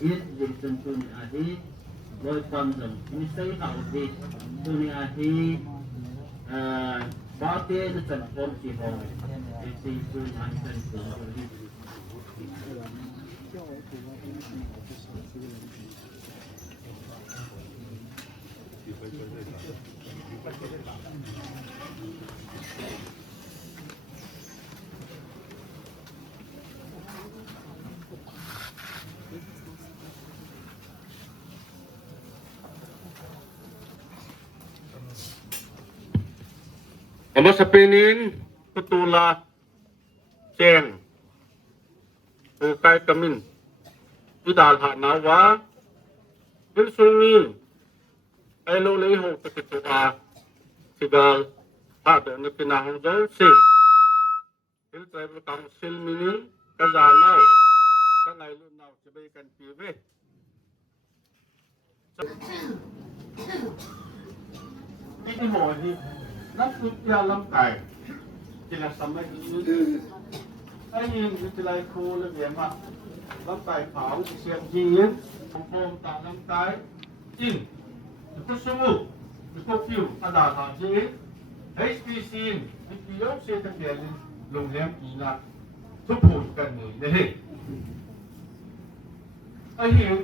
ít dịch dân tuần ahi lôi quan dòng như xây hậu thì tuần ahi bao tiền nó chẳng còn chỉ hồ thì tuần ahi chẳng còn gì Amo sa pinin tutula cheng ukay kamin idal ha nawa bil sungin ay lo lay ho patitua sigal ha do na pinahong do sil bil tribal council minin kazanaw kanay lo naw sabay kan pive ini mo ni nắp tút ya lâm cài thì là sắm mấy cái nhìn cái lại khô là về mà lâm cài pháo thì xem gì ấy hôm tạo lâm cài in cái số một cái phiếu ta đã làm gì HPC thì phiếu sẽ thực hiện lồng lem ý là thúc hồi cần người này anh hiểu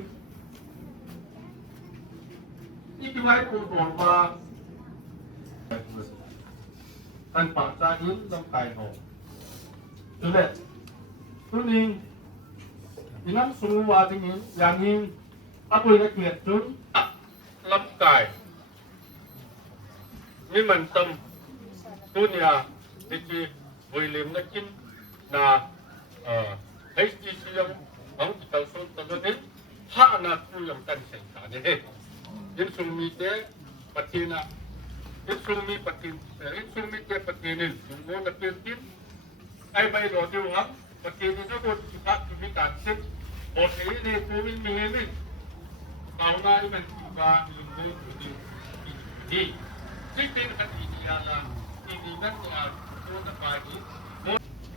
cái lại khô còn mà anh bảo ra những lâm cài hồ cho nên tôi nhìn thì năm số và thì nhìn dạng nhìn áp lực đã kiệt chúng lâm cài nhưng mình tâm tôi nhà thì chỉ với liềm nó chín là HTC ông chỉ tàu số tàu số đến hạ là tôi làm tân sinh sản như thế nhưng số mi tế bát thiên à Insumi ke patinin mo na pintin ay may lodi wang patinin na ko sikat kumitansin o ini kumin mihini tao na iman iba yung hindi sitin at iniyala hindi na niya mo na pagi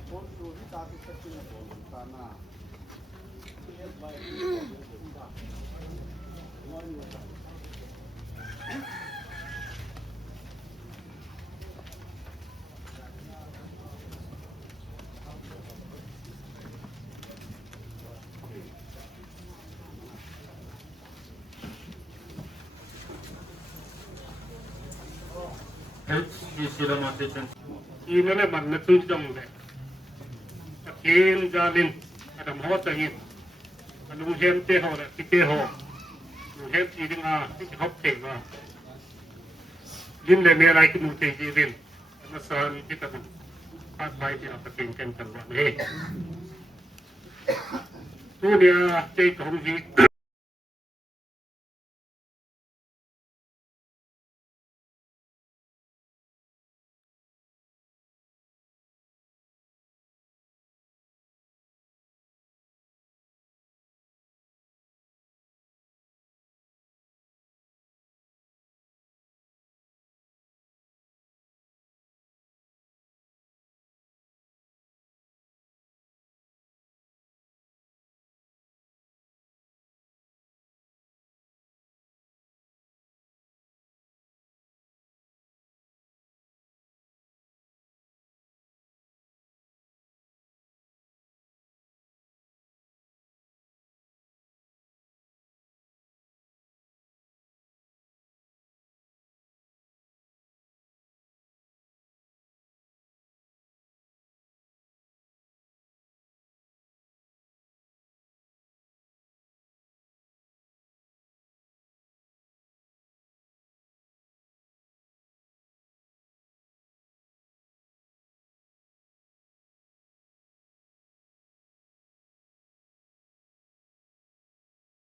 mo suri tabi sa pinapolta na HPC masih ini le man na tujong le akin jalin ada mau tangin anu hem te ho la kite ho hem ti dinga ti hop te ma din le me rai ki mu te ji din na san kita bu pat bai ti apa ken ken kan wa he tu dia te ko ji